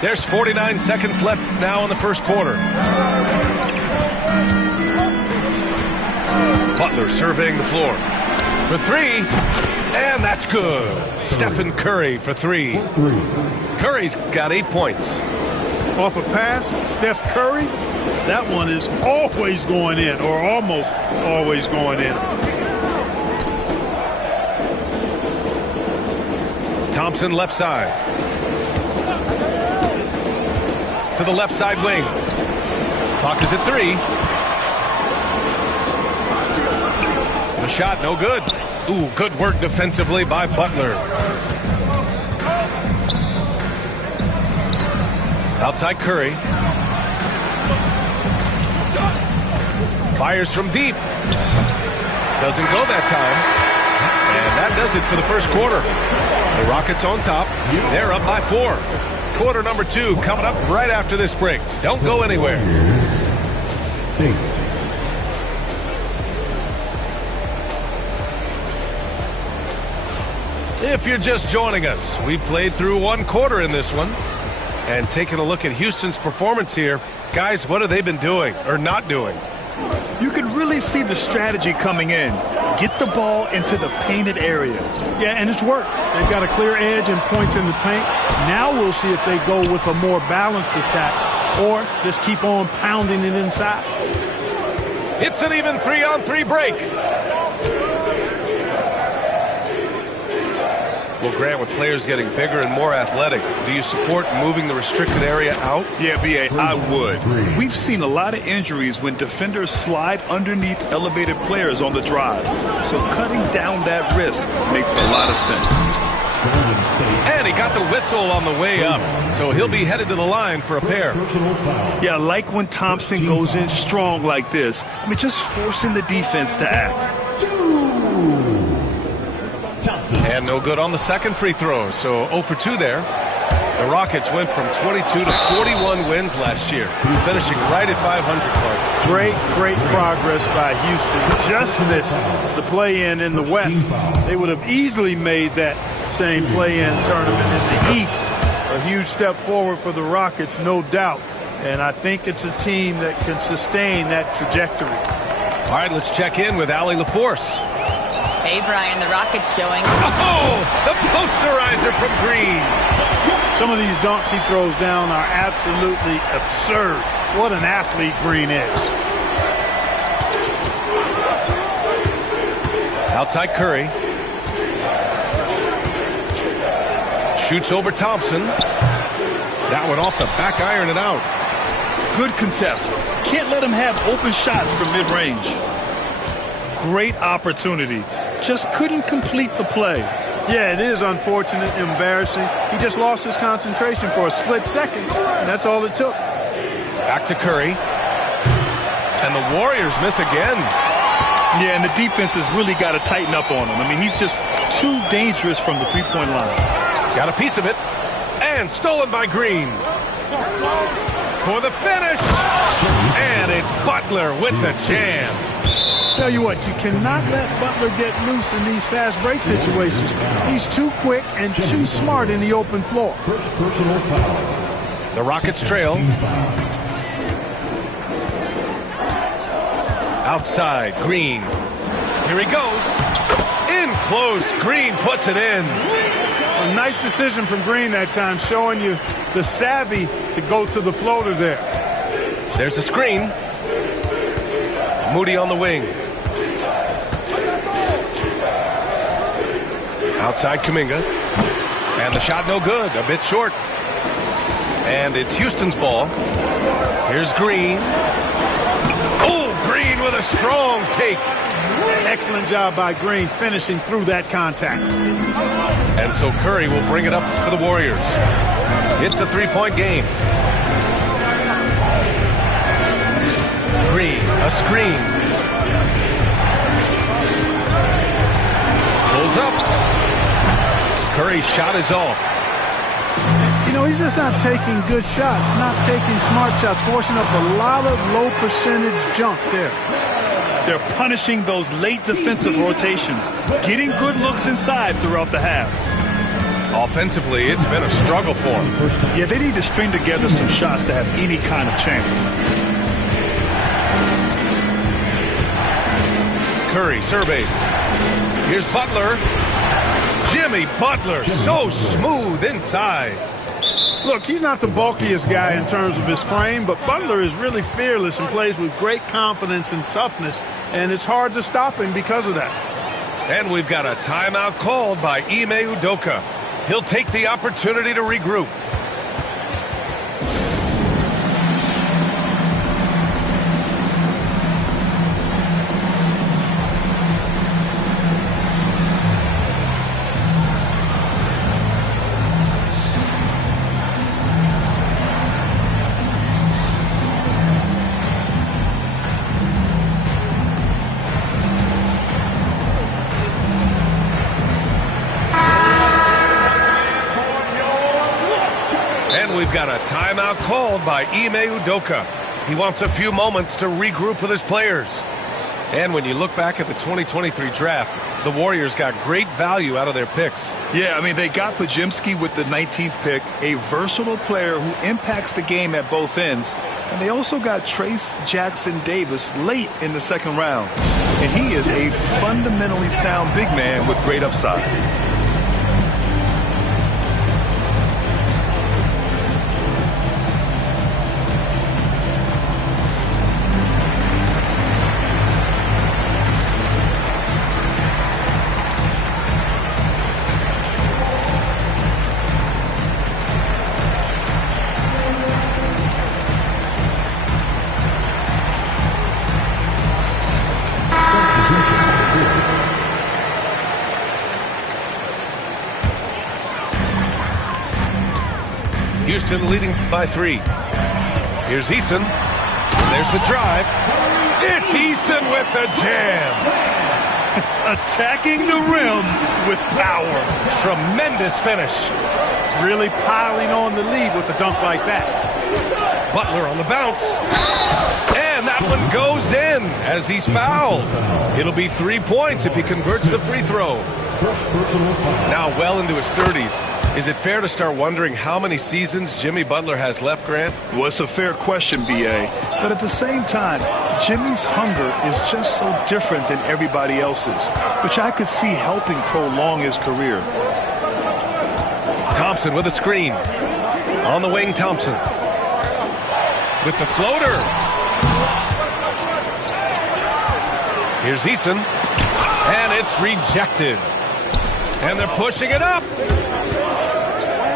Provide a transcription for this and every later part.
There's 49 seconds left now in the first quarter. Butler surveying the floor. For three, and that's good. Stephen Curry for three. Curry's got 8 points. Off a pass, Steph Curry, that one is always going in, or almost always going in. Thompson left side. To the left side wing. Clock is at 3. The shot, no good. Ooh, good work defensively by Butler. Outside Curry. Fires from deep. Doesn't go that time. And that does it for the first quarter. The Rockets on top. They're up by 4. Quarter number 2 coming up right after this break. Don't go anywhere. If you're just joining us, we played through 1 quarter in this one. And taking a look at Houston's performance here, guys, what have they been doing or not doing? You can really see the strategy coming in. Get the ball into the painted area. Yeah, and it's worked. They've got a clear edge and points in the paint. Now we'll see if they go with a more balanced attack or just keep on pounding it inside. It's an even 3-on-3 break. Well, Grant, with players getting bigger and more athletic, do you support moving the restricted area out? Yeah, B.A., I would. We've seen a lot of injuries when defenders slide underneath elevated players on the drive. So cutting down that risk makes a lot of sense. And he got the whistle on the way up, so he'll be headed to the line for a pair. Yeah, I like when Thompson goes in strong like this. I mean, just forcing the defense to act. And no good on the second free throw, so 0 for 2 there. The Rockets went from 22 to 41 wins last year, finishing right at 500, Clark. Great progress by Houston. Just missed the play-in in the West. They would have easily made that same play-in tournament in the East. A huge step forward for the Rockets, no doubt. And I think it's a team that can sustain that trajectory. All right, let's check in with Allie LaForce. Hey, Brian, the Rockets showing. Oh, the posterizer from Green. Some of these dunks he throws down are absolutely absurd. What an athlete Green is. Outside Curry. Shoots over Thompson. That one off the back iron and out. Good contest. Can't let him have open shots from mid-range. Great opportunity. Just couldn't complete the play. Yeah, it is unfortunate, embarrassing. He just lost his concentration for a split second, and that's all it took. Back to Curry. And the Warriors miss again. Yeah, and the defense has really got to tighten up on him. I mean, he's just too dangerous from the three-point line. Got a piece of it. And stolen by Green. For the finish. And it's Butler with the jam. Tell you what, you cannot let Butler get loose in these fast break situations. He's too quick and too smart in the open floor. The Rockets trail. Outside, Green. Here he goes. In close, Green puts it in. A nice decision from Green that time, showing you the savvy to go to the floater there. There's a screen. Moody on the wing. Outside Kuminga. And the shot no good, a bit short. And it's Houston's ball. Here's Green. Oh, Green with a strong take. Excellent job by Green finishing through that contact. And so Curry will bring it up for the Warriors. It's a three-point game. Green, a screen. Pulls up. Curry's shot is off. You know, he's just not taking good shots, not taking smart shots, forcing up a lot of low percentage junk there. They're punishing those late defensive rotations, getting good looks inside throughout the half. Offensively, it's been a struggle for them. Yeah, they need to string together some shots to have any kind of chance. Curry surveys. Here's Butler. Jimmy Butler, so smooth inside. Look, he's not the bulkiest guy in terms of his frame, but Butler is really fearless and plays with great confidence and toughness, and it's hard to stop him because of that. And we've got a timeout called by Ime Udoka. He'll take the opportunity to regroup. We've got a timeout called by Ime Udoka. He wants a few moments to regroup with his players. And when you look back at the 2023 draft, the Warriors got great value out of their picks. Yeah, I mean, they got Podziemski with the 19th pick, a versatile player who impacts the game at both ends. And they also got Trace Jackson Davis late in the second round. And he is a fundamentally sound big man with great upside. Houston leading by 3. Here's Eason. There's the drive. It's Eason with the jam. Attacking the rim with power. Tremendous finish. Really piling on the lead with a dunk like that. Butler on the bounce. And that one goes in as he's fouled. It'll be 3 points if he converts the free throw. Now well into his 30s. Is it fair to start wondering how many seasons Jimmy Butler has left, Grant? Well, it's a fair question, B.A. But at the same time, Jimmy's hunger is just so different than everybody else's, which I could see helping prolong his career. Thompson with a screen. On the wing, Thompson. With the floater. Here's Eason. And it's rejected. And they're pushing it up.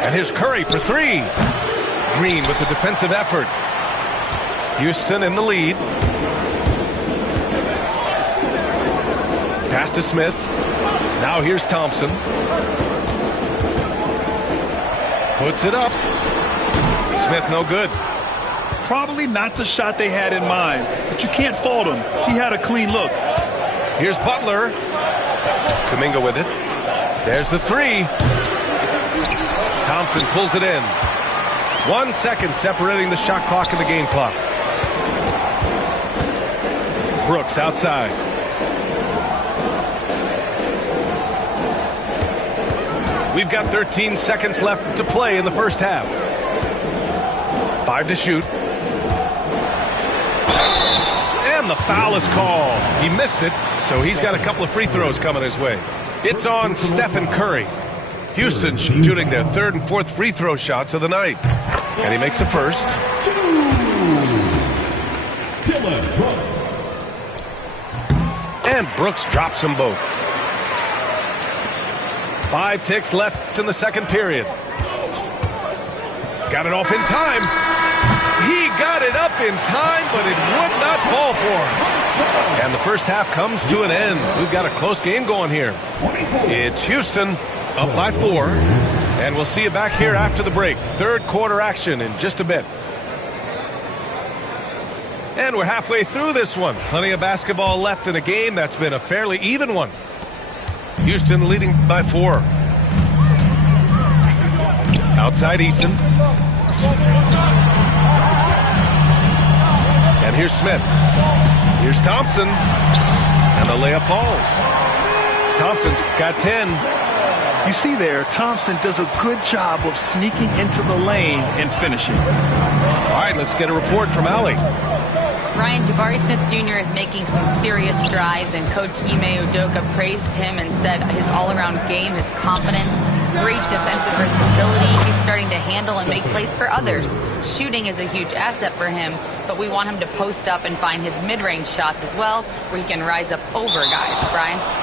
And here's Curry for 3. Green with the defensive effort. Houston in the lead. Pass to Smith. Now here's Thompson. Puts it up. Smith no good. Probably not the shot they had in mind, but you can't fault him. He had a clean look. Here's Butler. Kuminga with it. There's the 3. Thompson pulls it in. 1 second separating the shot clock and the game clock. Brooks outside. We've got 13 seconds left to play in the first half. 5 to shoot. And the foul is called. He missed it, so he's got a couple of free throws coming his way. It's on Stephen Curry. Houston shooting their 3rd and 4th free throw shots of the night. And he makes the first. And Brooks drops them both. 5 ticks left in the second period. Got it off in time. He got it up in time, but it would not fall for him. And the first half comes to an end. We've got a close game going here. It's Houston up by 4, and we'll see you back here after the break. 3rd quarter action in just a bit. And we're halfway through this one. Plenty of basketball left in a game that's been a fairly even one. Houston leading by 4. Outside Eason. And here's Smith. Here's Thompson. And the layup falls. Thompson's got 10. You see there, Thompson does a good job of sneaking into the lane and finishing. All right, let's get a report from Allie. Ryan, Jabari Smith Jr. is making some serious strides, and Coach Ime Udoka praised him and said his all-around game, his confidence, great defensive versatility. He's starting to handle and make plays for others. Shooting is a huge asset for him, but we want him to post up and find his mid-range shots as well, where he can rise up over guys. Brian?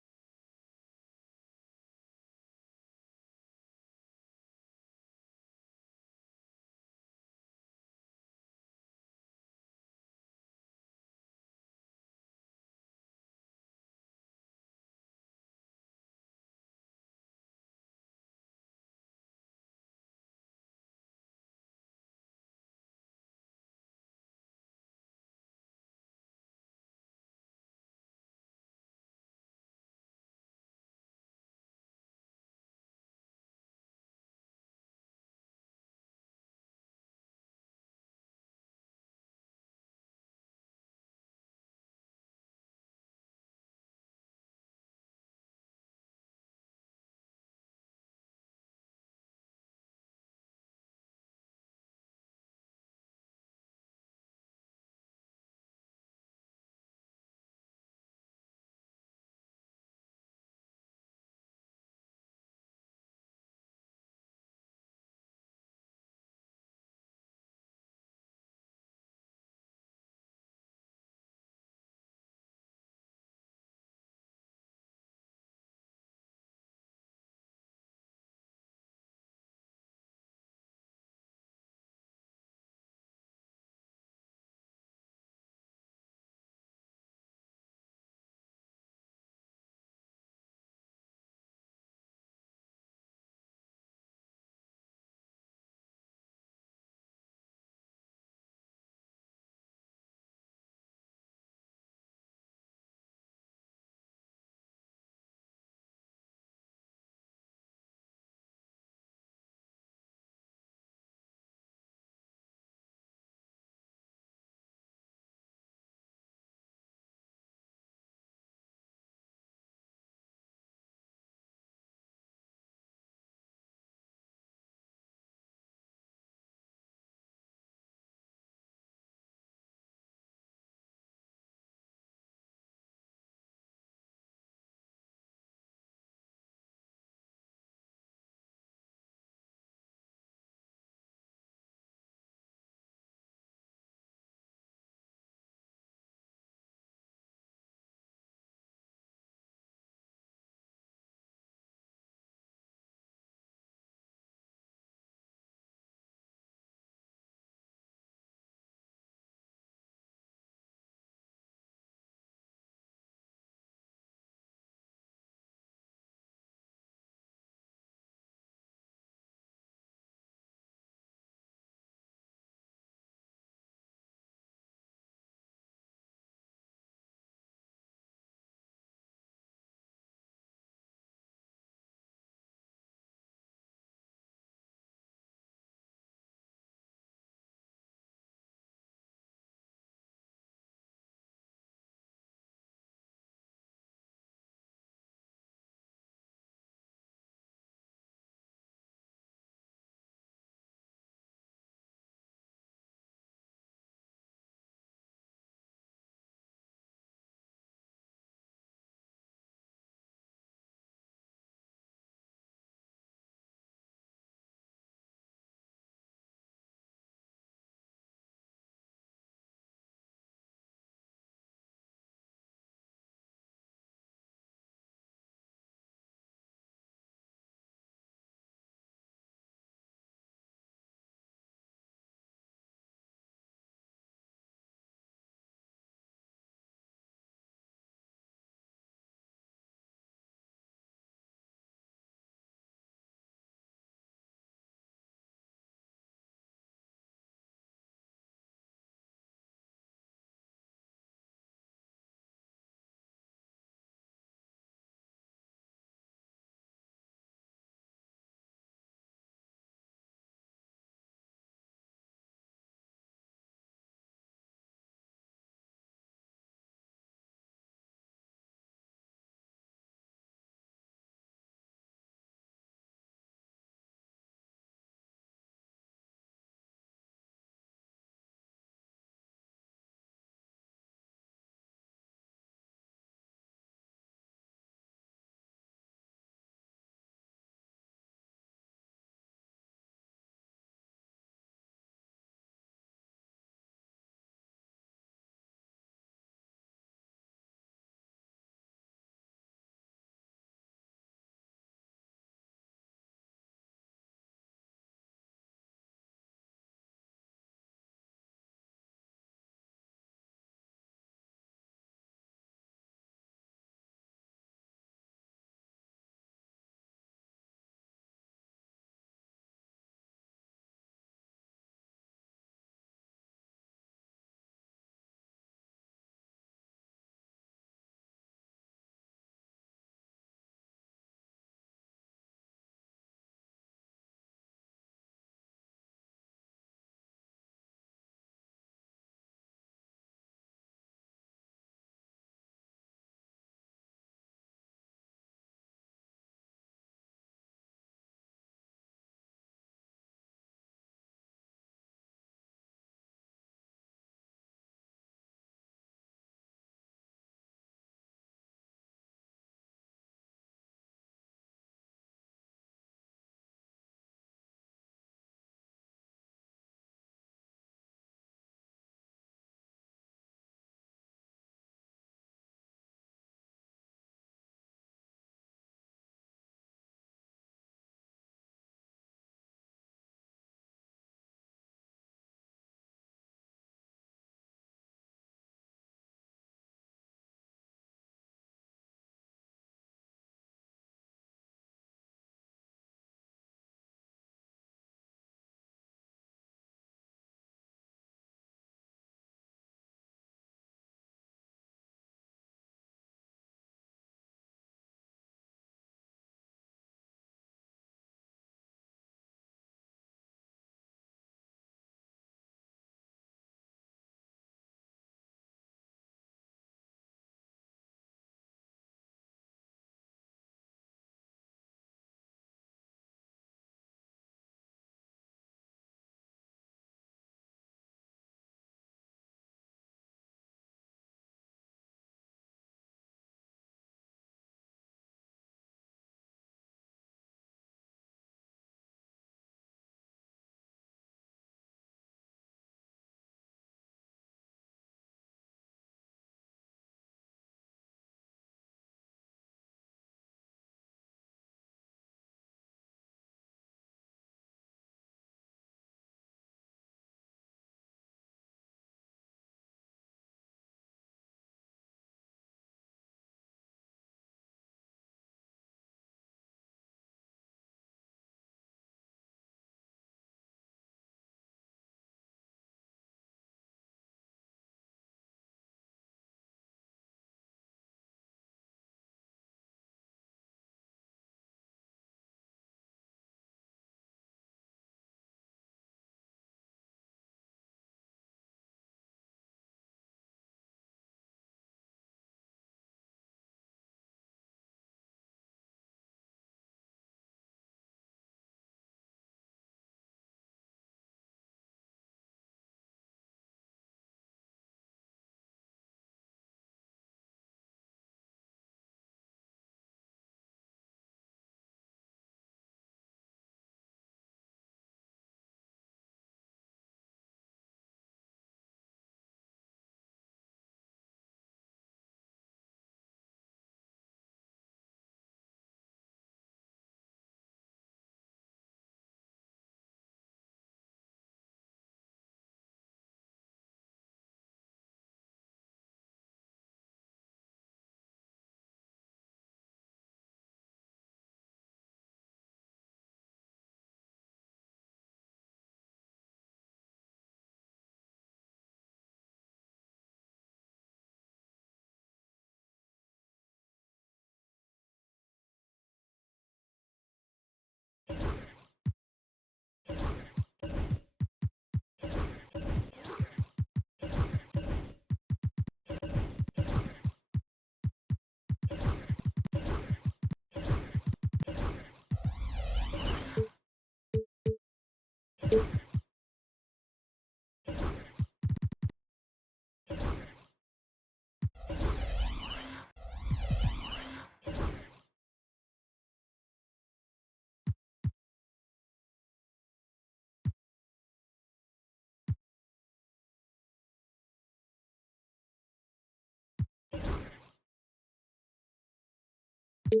We've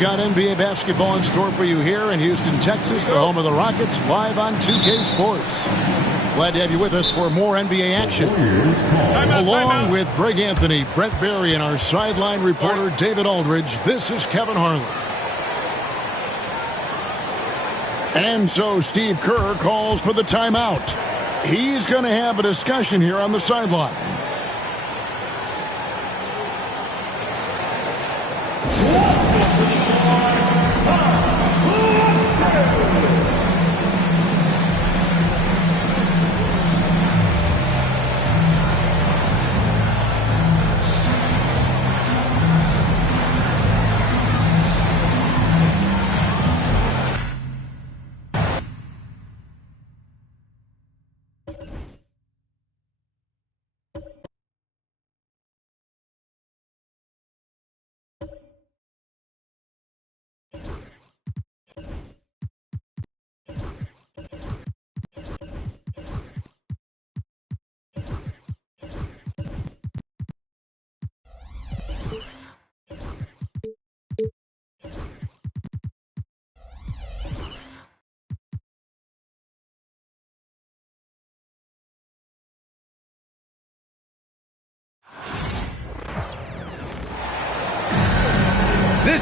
got NBA basketball in store for you here in Houston, Texas, the home of the Rockets, live on 2K Sports. Glad to have you with us for more NBA action. Along with Greg Anthony, Brent Barry, and our sideline reporter David Aldridge, this is Kevin Harlan. And so Steve Kerr calls for the timeout. He's going to have a discussion here on the sideline.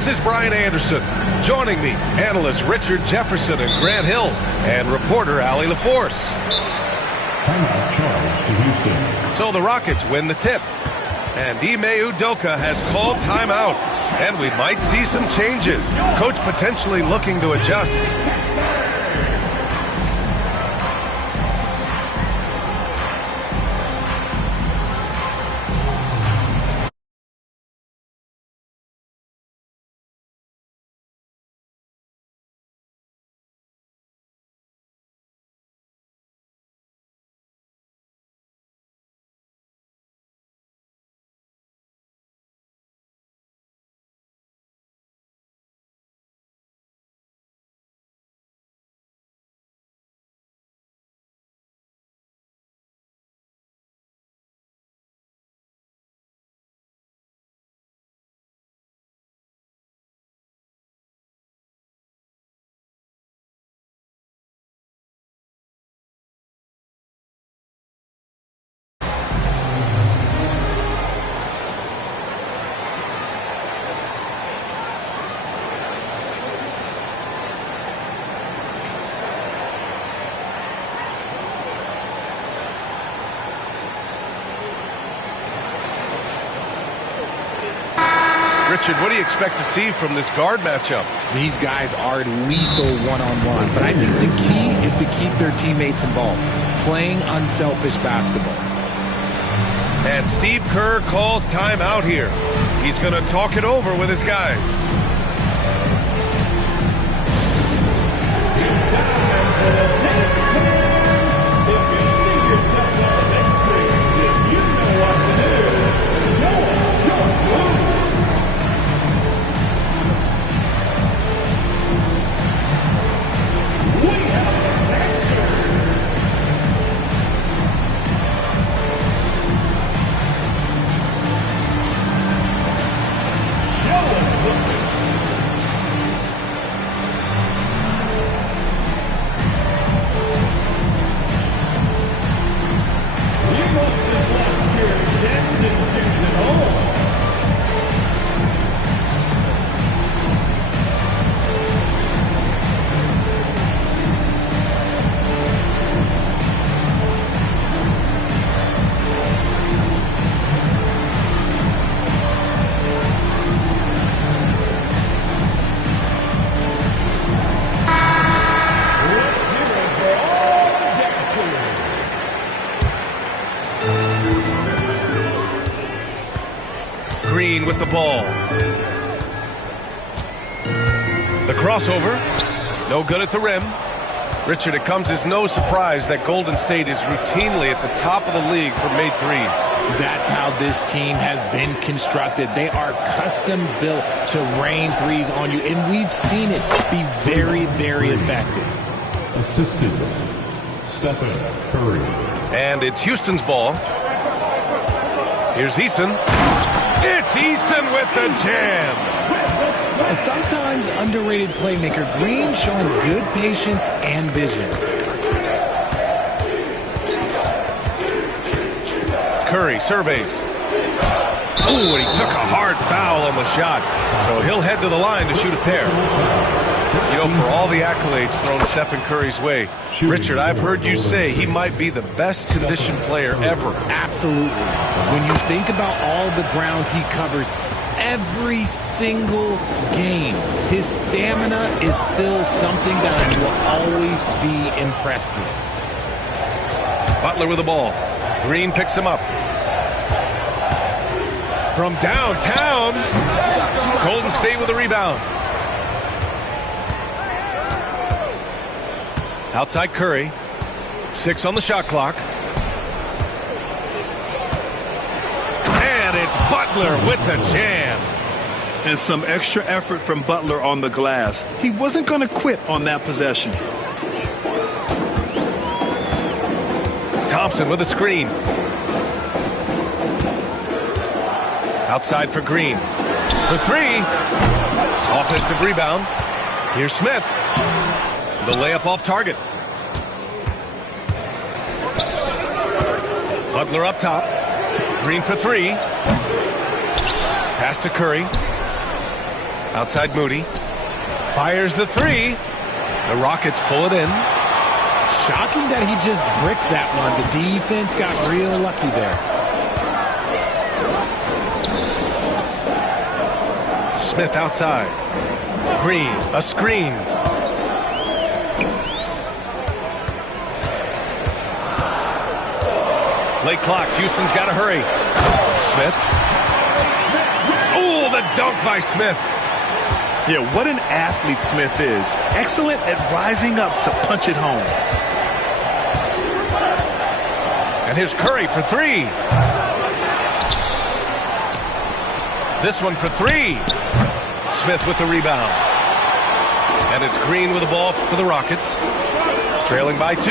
This is Brian Anderson. Joining me, analysts Richard Jefferson and Grant Hill, and reporter Allie LaForce. Timeout charge to Houston. So the Rockets win the tip. And Ime Udoka has called timeout. And we might see some changes. Coach potentially looking to adjust. Richard, what do you expect to see from this guard matchup? These guys are lethal one-on-one, but I think the key is to keep their teammates involved, playing unselfish basketball. And Steve Kerr calls timeout here. He's going to talk it over with his guys. Green with the ball. The crossover. No good at the rim. Richard, it comes as no surprise that Golden State is routinely at the top of the league for made threes. That's how this team has been constructed. They are custom built to rain threes on you, and we've seen it be very, very effective. Assistant, Stephen Curry. And it's Houston's ball. Here's Eason. It's Eason with the jam. A sometimes underrated playmaker, Green showing good patience and vision. Curry surveys. Ooh, and he took a hard foul on the shot. So he'll head to the line to shoot a pair. You know, for all the accolades thrown Stephen Curry's way, Richard, I've heard you say he might be the best conditioned player ever. Absolutely. When you think about all the ground he covers every single game, his stamina is still something that I will always be impressed with. Butler with the ball. Green picks him up. From downtown, Golden State with a rebound. Outside Curry. 6 on the shot clock. And it's Butler with the jam. And some extra effort from Butler on the glass. He wasn't going to quit on that possession. Thompson with a screen. Outside for Green. For 3. Offensive rebound. Here's Smith. The layup off target. Butler up top. Green for 3. Pass to Curry. Outside Moody. Fires the 3. The Rockets pull it in. Shocking that he just bricked that one. The defense got real lucky there. Smith outside. Green, a screen. Late clock. Houston's got to hurry. Smith. Oh, the dunk by Smith. Yeah, what an athlete Smith is. Excellent at rising up to punch it home. And here's Curry for 3. This one for 3. Smith with the rebound. And it's Green with the ball for the Rockets. Trailing by 2.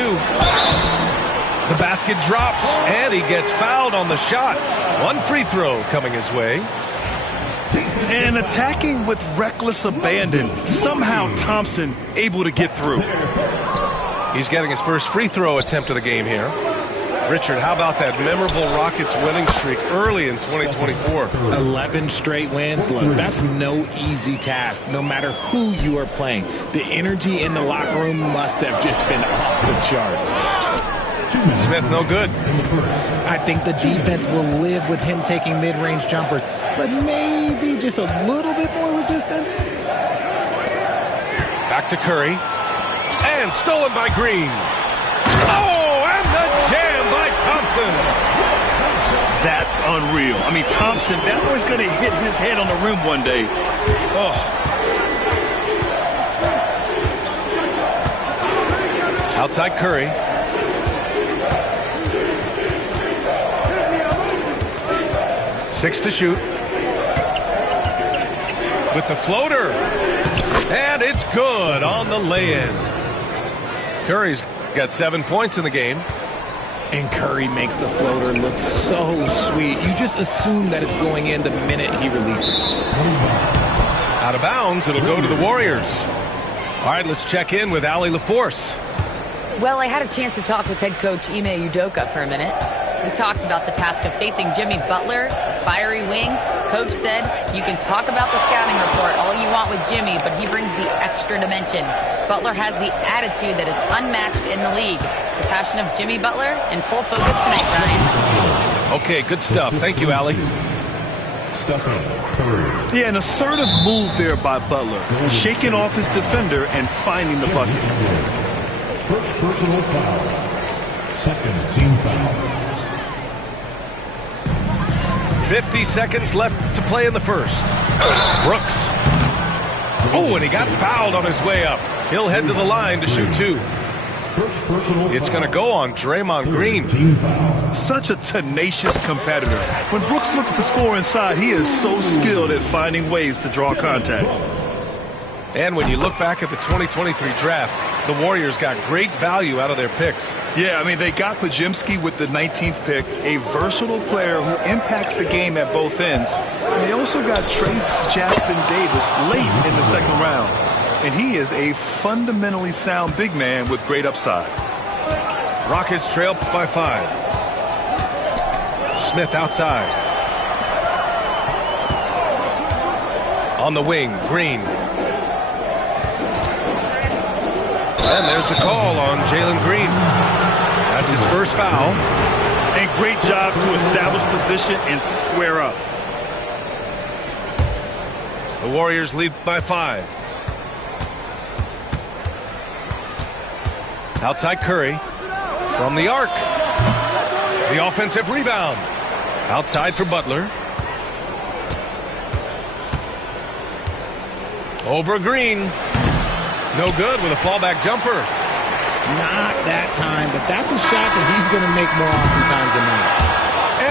The basket drops, and he gets fouled on the shot. One free throw coming his way. And attacking with reckless abandon. Somehow Thompson able to get through. He's getting his first free throw attempt of the game here. Richard, how about that memorable Rockets winning streak early in 2024? 11 straight wins. Look, that's no easy task, no matter who you are playing. The energy in the locker room must have just been off the charts. Smith no good. I think the defense will live with him taking mid-range jumpers, but maybe just a little bit more resistance. Back to Curry. And stolen by Green. Oh, and the jam by Thompson. That's unreal. I mean, Thompson, that was going to hit his head on the rim one day. Oh. Outside Curry. Six to shoot. With the floater. And it's good on the lay-in. Curry's got 7 points in the game. And Curry makes the floater look so sweet. You just assume that it's going in the minute he releases it. Out of bounds, it'll go to the Warriors. All right, let's check in with Allie LaForce. Well, I had a chance to talk with head coach Ime Udoka for a minute. We talked about the task of facing Jimmy Butler, the fiery wing. Coach said, you can talk about the scouting report all you want with Jimmy, but he brings the extra dimension. Butler has the attitude that is unmatched in the league. The passion of Jimmy Butler in full focus tonight, Ryan. Okay, good stuff. Thank you, Allie. Yeah, an assertive move there by Butler. Shaking off his defender and finding the bucket. First personal foul. Second team foul. 50 seconds left to play in the first. Brooks. Oh, and he got fouled on his way up. He'll head to the line to shoot 2. First personal It's foul. going to go on Draymond Green. Team foul. Such a tenacious competitor. When Brooks looks to score inside, he is so skilled at finding ways to draw contact. And when you look back at the 2023 draft, the Warriors got great value out of their picks. Yeah, I mean, they got Podziemski with the 19th pick, a versatile player who impacts the game at both ends. And they also got Trace Jackson Davis late in the second round. And he is a fundamentally sound big man with great upside. Rockets trail by 5. Smith outside. On the wing, Green. And there's the call on Jalen Green. That's his first foul. And great job to establish position and square up. The Warriors lead by 5. Outside Curry. From the arc. The offensive rebound. Outside for Butler. Over Green. No good with a fallback jumper. Not that time, but that's a shot that he's going to make more oftentimes than not.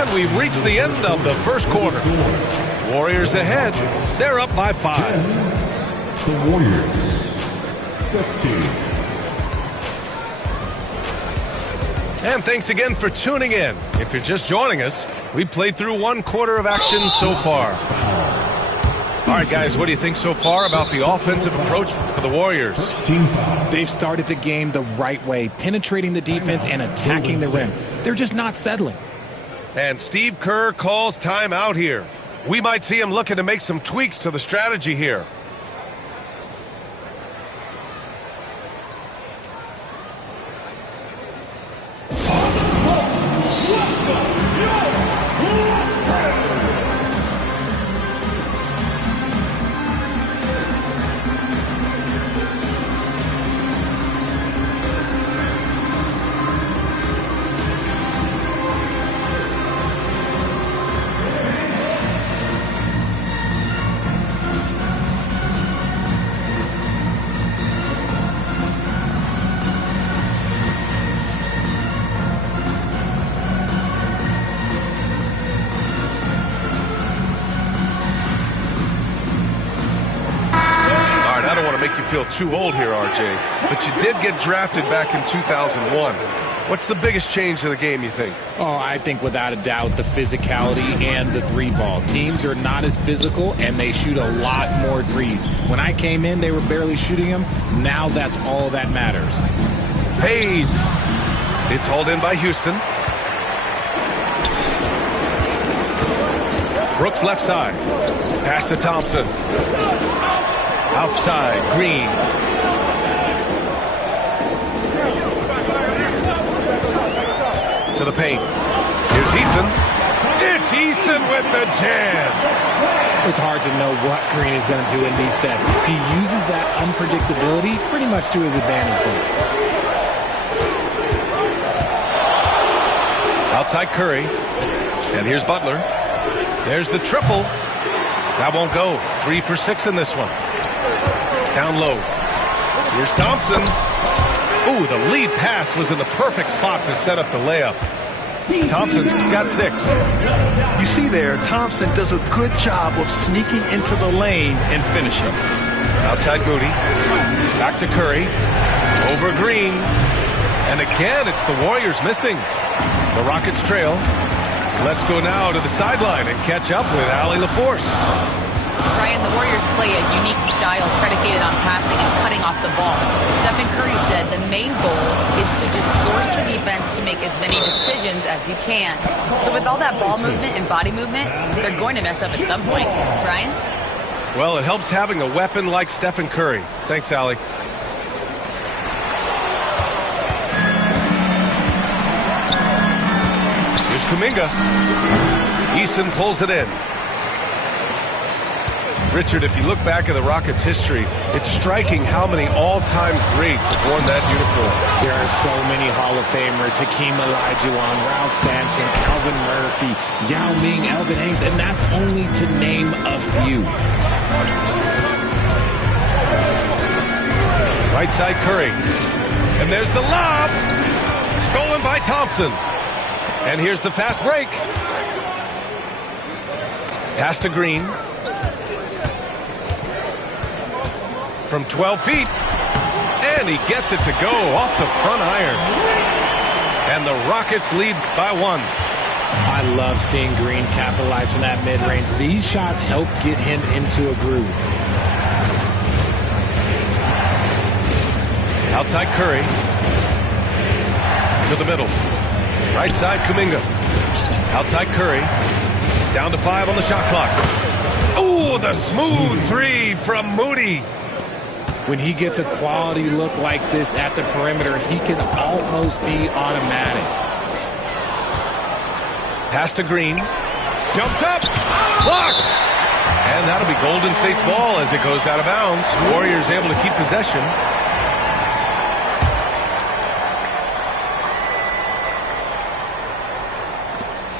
And we've reached the end of the first quarter. Warriors ahead. They're up by 5. The Warriors. 15. And thanks again for tuning in. If you're just joining us, we played through one quarter of action so far. All right, guys, what do you think so far about the offensive approach for the Warriors? Team foul. They've started the game the right way, penetrating the defense and attacking the rim. They're just not settling. And Steve Kerr calls timeout here. We might see him looking to make some tweaks to the strategy here. Make you feel too old here, RJ, but you did get drafted back in 2001. What's the biggest change to the game, you think? Oh, I think without a doubt the physicality and the three ball. Teams are not as physical and they shoot a lot more threes. When I came in, they were barely shooting them. Now that's all that matters. Fades. It's hauled in by Houston. Brooks left side. Pass to Thompson. Outside, Green. To the paint. Here's Easton. It's Easton with the jam. It's hard to know what Green is going to do in these sets. He uses that unpredictability pretty much to his advantage. Outside Curry. And here's Butler. There's the triple. That won't go. 3 for 6 in this one. Down low. Here's Thompson. Ooh, the lead pass was in the perfect spot to set up the layup. Thompson's got 6. You see there, Thompson does a good job of sneaking into the lane and finishing. Outside Moody. Back to Curry. Over Green. And again, it's the Warriors missing. The Rockets trail. Let's go now to the sideline and catch up with Allie LaForce. Ryan, the Warriors play a unique style predicated on passing and cutting off the ball. Stephen Curry said the main goal is to just force the defense to make as many decisions as you can. So with all that ball movement and body movement, they're going to mess up at some point. Ryan? Well, it helps having a weapon like Stephen Curry. Thanks, Allie. Here's Kuminga. Easton pulls it in. Richard, if you look back at the Rockets' history, it's striking how many all-time greats have worn that uniform. There are so many Hall of Famers. Hakeem Olajuwon, Ralph Sampson, Calvin Murphy, Yao Ming, Elvin Hayes, and that's only to name a few. Right side Curry. And there's the lob. Stolen by Thompson. And here's the fast break. Pass to Green. From 12 feet. And he gets it to go off the front iron. And the Rockets lead by 1. I love seeing Green capitalize from that mid-range. These shots help get him into a groove. Outside Curry. To the middle. Right side Kuminga. Outside Curry. Down to 5 on the shot clock. Oh, the smooth 3 from Moody. When he gets a quality look like this at the perimeter, he can almost be automatic. Pass to Green. Jumps up. Blocked. And that'll be Golden State's ball as it goes out of bounds. Warriors able to keep possession.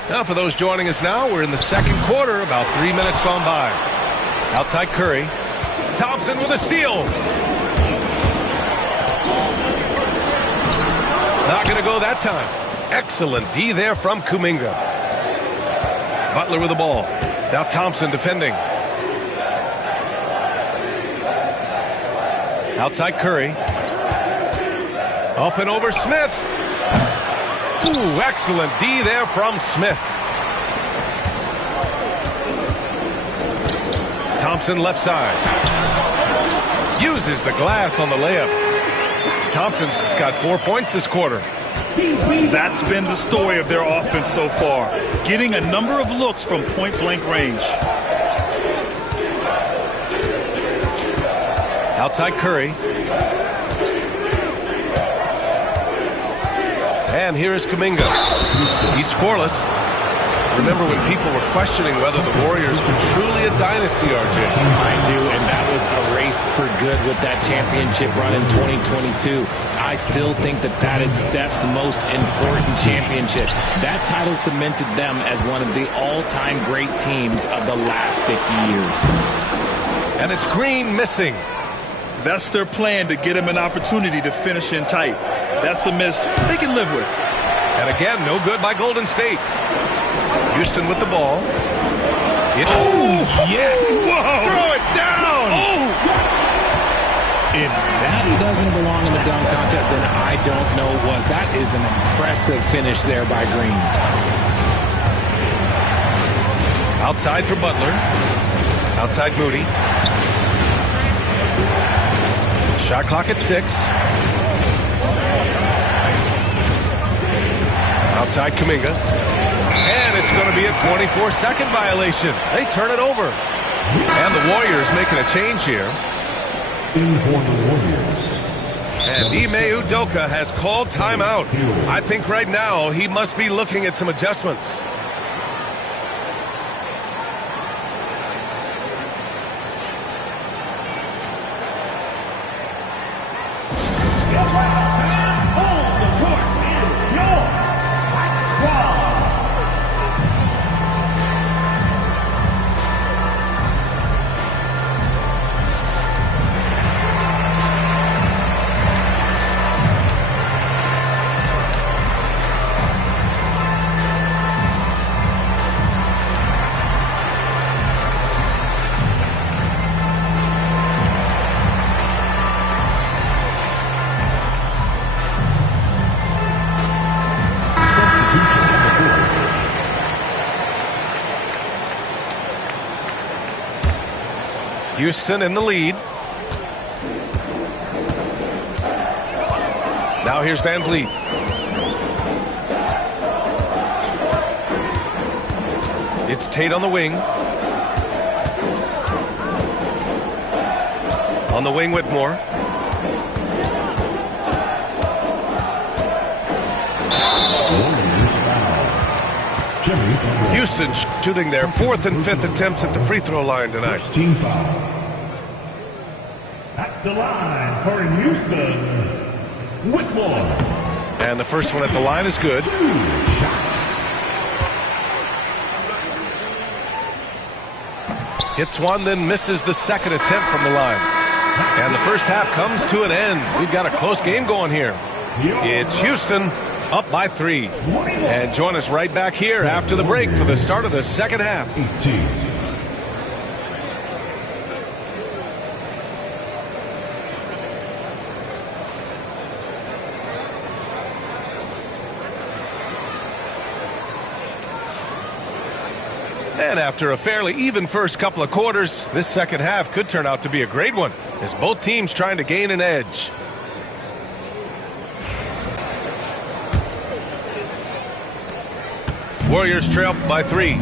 Now for those joining us now, we're in the second quarter, about 3 minutes gone by. Outside Curry. Thompson with a steal. Not going to go that time. Excellent D there from Kuminga. Butler with the ball. Now Thompson defending. Outside Curry. Up and over Smith. Ooh, excellent D there from Smith. Thompson left side. Uses the glass on the layup. Thompson's got 4 points this quarter. That's been the story of their offense so far. Getting a number of looks from point-blank range. Outside Curry. And here is Kuminga. He's scoreless. Remember when people were questioning whether the Warriors were truly a dynasty, RJ? I do, and that was erased for good with that championship run in 2022. I still think that is Steph's most important championship. That title cemented them as one of the all-time great teams of the last 50 years. And it's Green missing. That's their plan, to get him an opportunity to finish in tight. That's a miss they can live with. And again, no good by Golden State. Houston with the ball. Oh, yes! Whoa. Throw it down! Oh! If that doesn't belong in the dunk contest, then I don't know what. That is an impressive finish there by Green. Outside for Butler. Outside Moody. Shot clock at 6. Outside Kuminga. And it's going to be a 24-second violation. They turn it over. And the Warriors making a change here. In for the Warriors. And Ime Udoka has called timeout. I think right now he must be looking at some adjustments. Houston in the lead. Now here's Van Vliet. It's Tate on the wing. On the wing, Whitmore. Houston shooting their 4th and 5th attempts at the free throw line tonight. Team foul. At the line for Houston, Whitmore. And the first one at the line is good. Hits one, then misses the second attempt from the line. And the first half comes to an end. We've got a close game going here. It's Houston up by 3. And join us right back here after the break for the start of the second half. And after a fairly even first couple of quarters, this second half could turn out to be a great one as both teams trying to gain an edge. Warriors trail by 3.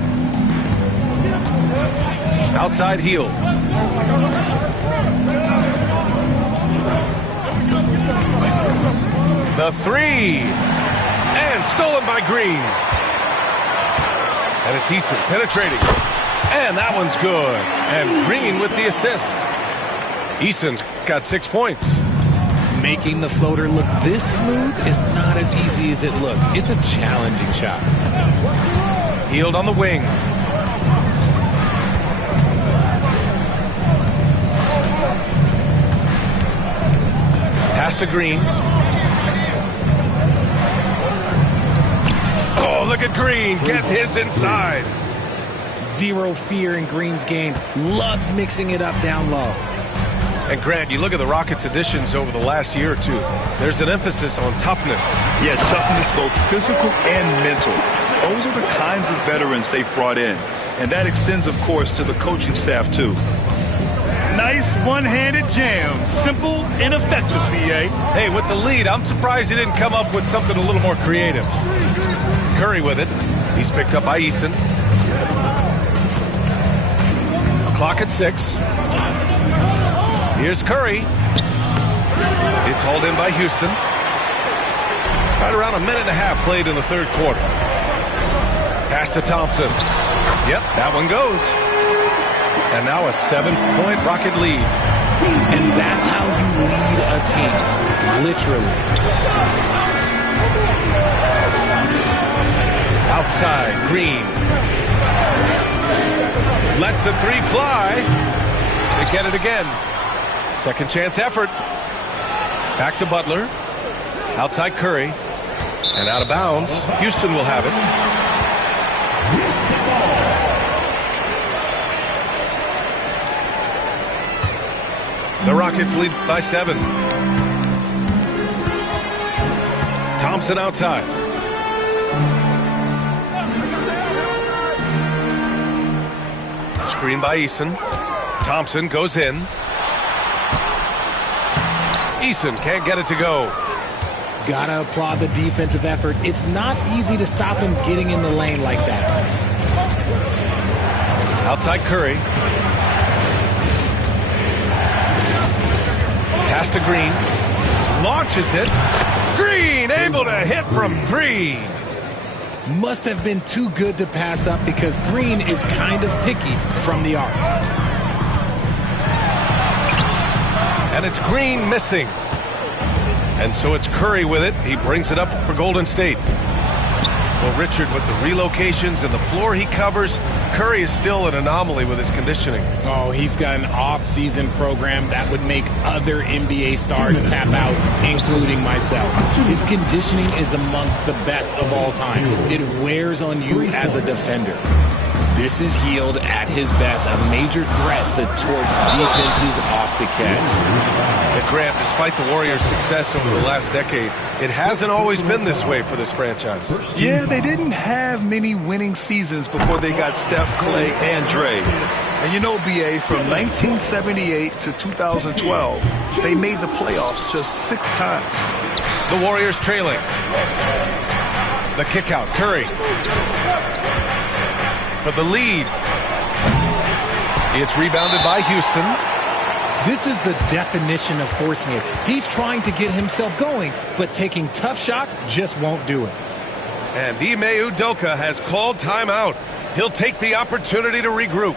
Outside heel. The 3. And stolen by Green. And it's Eason penetrating. And that one's good. And Green with the assist. Eason's got 6 points. Making the floater look this smooth is not as easy as it looks. It's a challenging shot. Hield on the wing. Pass to Green. Oh, look at Green getting his inside. Zero fear in Green's game. Loves mixing it up down low. And Grant, you look at the Rockets' additions over the last year or two. There's an emphasis on toughness. Yeah, toughness, both physical and mental. Those are the kinds of veterans they've brought in. And that extends, of course, to the coaching staff, too. Nice one-handed jam. Simple and effective, B.A. Hey, with the lead, I'm surprised he didn't come up with something a little more creative. Curry with it. He's picked up by Eason. Clock at 6. Here's Curry. It's hauled in by Houston. Right around a minute and a half played in the third quarter. Pass to Thompson. Yep, that one goes. And now a 7-point Rocket lead. And that's how you lead a team. Literally. Outside, Green. Lets the 3 fly. They get it again. Second chance effort. Back to Butler. Outside Curry. And out of bounds. Houston will have it. The Rockets lead by 7. Thompson outside. Screen by Eason. Thompson goes in. Eason can't get it to go. Gotta applaud the defensive effort. It's not easy to stop him getting in the lane like that. Outside Curry. Pass to Green. Launches it. Green able to hit from 3. Must have been too good to pass up because Green is kind of picky from the arc. And it's Green missing. And so it's Curry with it. He brings it up for Golden State. Well, Richard, with the relocations and the floor he covers, Curry is still an anomaly with his conditioning. Oh, he's got an off-season program that would make other NBA stars tap out, including myself. His conditioning is amongst the best of all time. It wears on you as a defender. This is Hield at his best, a major threat to torch defenses off the catch. And Grant, despite the Warriors' success over the last decade, it hasn't always been this way for this franchise. Yeah, they didn't have many winning seasons before they got Steph, Clay, and Dre. And you know, B.A., from 1978 to 2012, they made the playoffs just 6 times. The Warriors trailing. The kick out, Curry. For the lead. It's rebounded by Houston. This is the definition of forcing it. He's trying to get himself going, but taking tough shots just won't do it. And Ime Udoka has called timeout. He'll take the opportunity to regroup.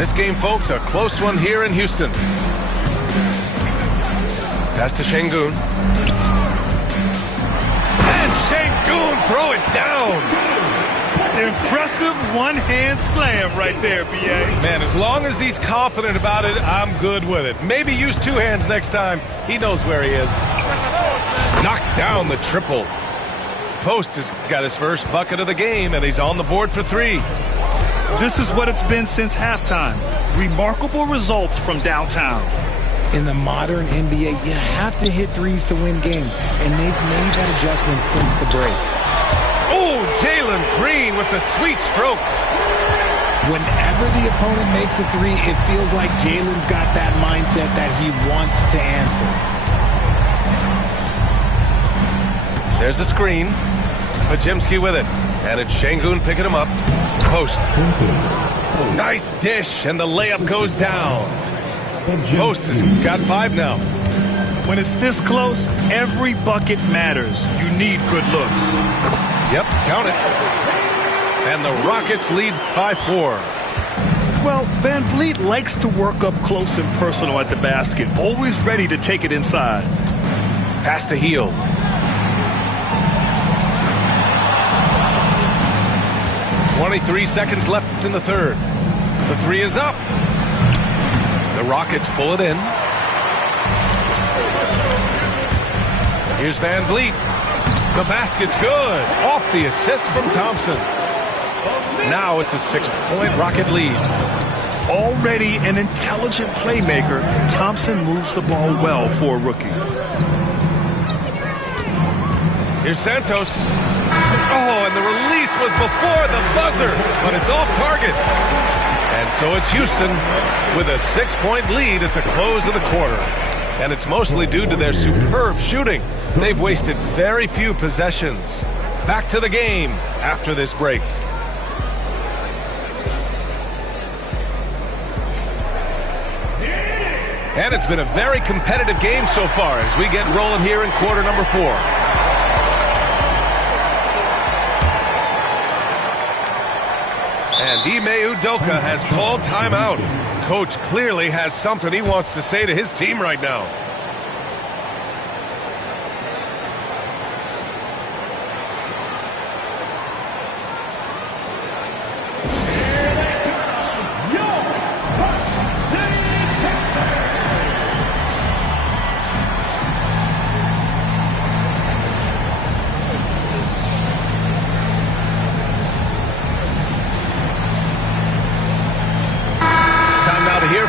This game, folks, a close one here in Houston. Pass to Şengün. And Şengün throw it down. Impressive one-hand slam right there, B.A. Man, as long as he's confident about it, I'm good with it. Maybe use two hands next time. He knows where he is. Knocks down the triple. Post has got his first bucket of the game, and he's on the board for three. This is what it's been since halftime. Remarkable results from downtown. In the modern NBA, you have to hit threes to win games, and they've made that adjustment since the break. Oh, Jalen Green with the sweet stroke. Whenever the opponent makes a three, it feels like Jalen's got that mindset that he wants to answer. There's a screen. Podziemski with it. And it's Şengün picking him up. Post. Nice dish, and the layup goes down. Post has got 5 now. When it's this close, every bucket matters. You need good looks. Yep, count it. And the Rockets lead by 4. Well, Van Vliet likes to work up close and personal at the basket, always ready to take it inside. Pass to Hield. .23 seconds left in the third. The three is up. The Rockets pull it in. Here's Van Vliet. The basket's good. Off the assist from Thompson. Now it's a 6-point Rocket lead. Already an intelligent playmaker, Thompson moves the ball well for a rookie. Here's Santos. Oh, and the release was before the buzzer, but it's off target. And so it's Houston with a 6-point lead at the close of the quarter. And it's mostly due to their superb shooting. They've wasted very few possessions. Back to the game after this break. And it's been a very competitive game so far as we get rolling here in quarter number 4. And Ime Udoka has called timeout. Coach clearly has something he wants to say to his team right now.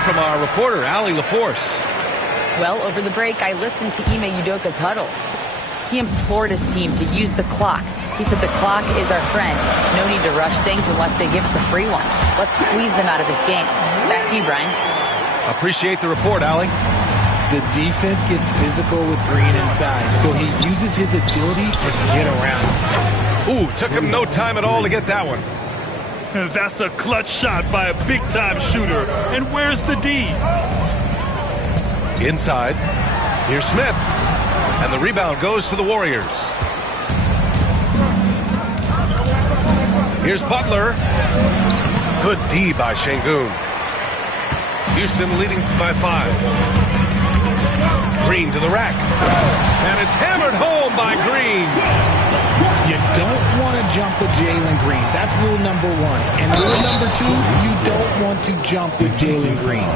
From our reporter, Allie LaForce. Well, over the break, I listened to Ime Udoka's huddle. He implored his team to use the clock. He said the clock is our friend. No need to rush things unless they give us a free one. Let's squeeze them out of this game. Back to you, Brian. Appreciate the report, Allie. The defense gets physical with Green inside, so he uses his agility to get around. Ooh, took him no time at all to get that one. That's a clutch shot by a big-time shooter. And where's the D? Inside. Here's Smith. And the rebound goes to the Warriors. Here's Butler. Good D by Şengün. Houston leading by 5. Green to the rack. And it's hammered home by Green. You don't want to jump with Jalen Green. That's rule number 1. And rule number 2, you don't want to jump with Jalen Green.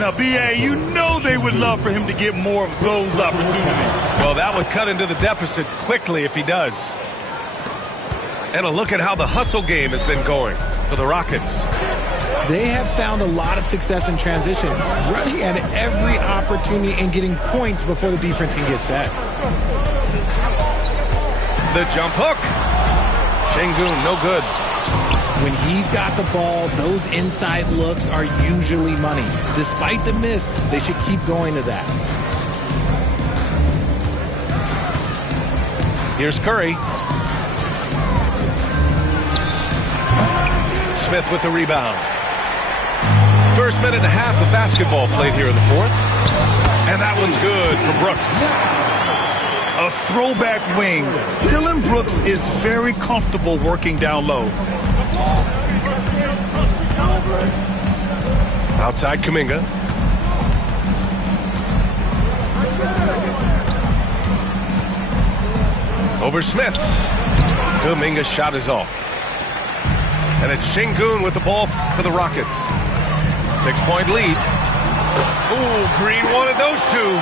Now, B.A., you know they would love for him to get more of those opportunities. Well, that would cut into the deficit quickly if he does. And a look at how the hustle game has been going for the Rockets. They have found a lot of success in transition, running at every opportunity and getting points before the defense can get set. The jump hook. Şengün, no good. When he's got the ball, those inside looks are usually money. Despite the miss, they should keep going to that. Here's Curry. Smith with the rebound. First minute and a half of basketball played here in the 4th. And that one's good for Brooks. A throwback wing. Dillon Brooks is very comfortable working down low. Outside Kuminga. Over Smith. Kuminga's shot is off. And it's Sengun with the ball for the Rockets. 6-point lead. Ooh, Green wanted those two.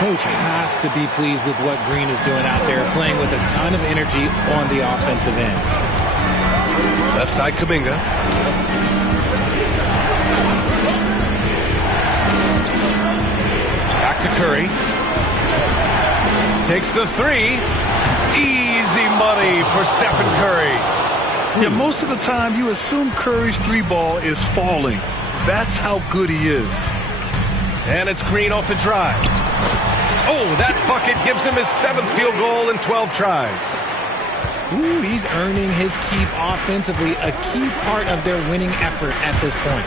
Coach has to be pleased with what Green is doing out there, playing with a ton of energy on the offensive end. Left side Kuminga. Back to Curry. Takes the three. Easy money for Stephen Curry. Yeah, most of the time you assume Curry's three ball is falling. That's how good he is. And it's Green off the drive. Oh, that bucket gives him his 7th field goal in 12 tries. Ooh, he's earning his keep offensively, a key part of their winning effort at this point.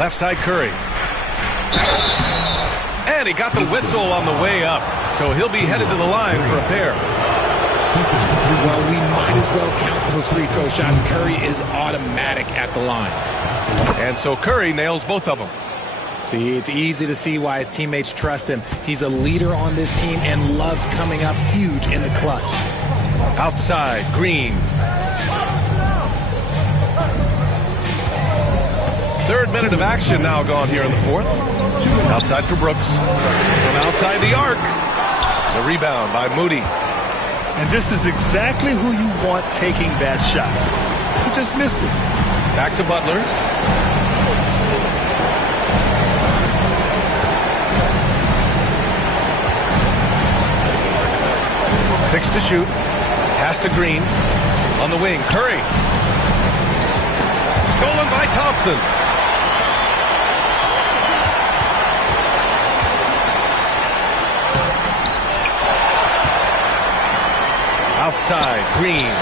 Left side Curry. And he got the whistle on the way up, so he'll be headed to the line for a pair. Well, we might as well count those free throw shots. Curry is automatic at the line. And so Curry nails both of them. See, it's easy to see why his teammates trust him. He's a leader on this team and loves coming up huge in the clutch. Outside, Green. Third minute of action now gone here in the fourth. Outside for Brooks. From outside the arc. The rebound by Moody. And this is exactly who you want taking that shot. He just missed it. Back to Butler. Six to shoot. Pass to Green. On the wing, Curry. Stolen by Thompson. Outside, Green.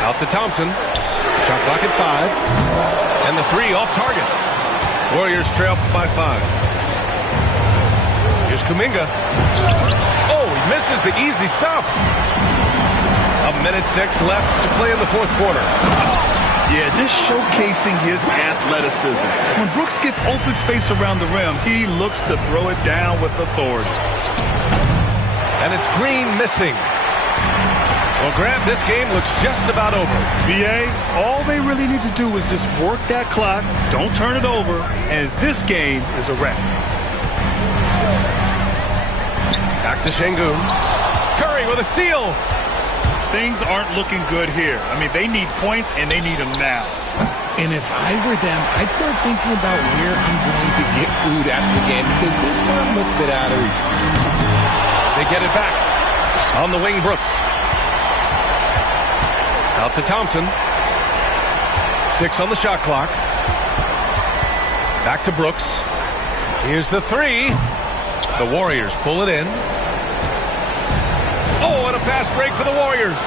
Out to Thompson. Shot clock at 5. And the three off target. Warriors trail by 5. Here's Kuminga. Oh, he misses the easy stuff. 1:06 left to play in the fourth quarter. Yeah, just showcasing his athleticism. When Brooks gets open space around the rim, he looks to throw it down with authority. And it's Green missing. Well, Grant, this game looks just about over. BA, all they really need to do is just work that clock, don't turn it over, and this game is a wrap. Back to Sengun. Curry with a steal. Things aren't looking good here. I mean, they need points, and they need them now. And if I were them, I'd start thinking about where I'm going to get food after the game, because this one looks a bit out of reach. They get it back. On the wing, Brooks. Out to Thompson. 6 on the shot clock. Back to Brooks. Here's the three. The Warriors pull it in. Oh, and a fast break for the Warriors.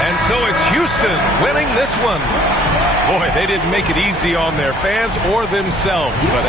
And so it's Houston winning this one. Boy, they didn't make it easy on their fans or themselves, but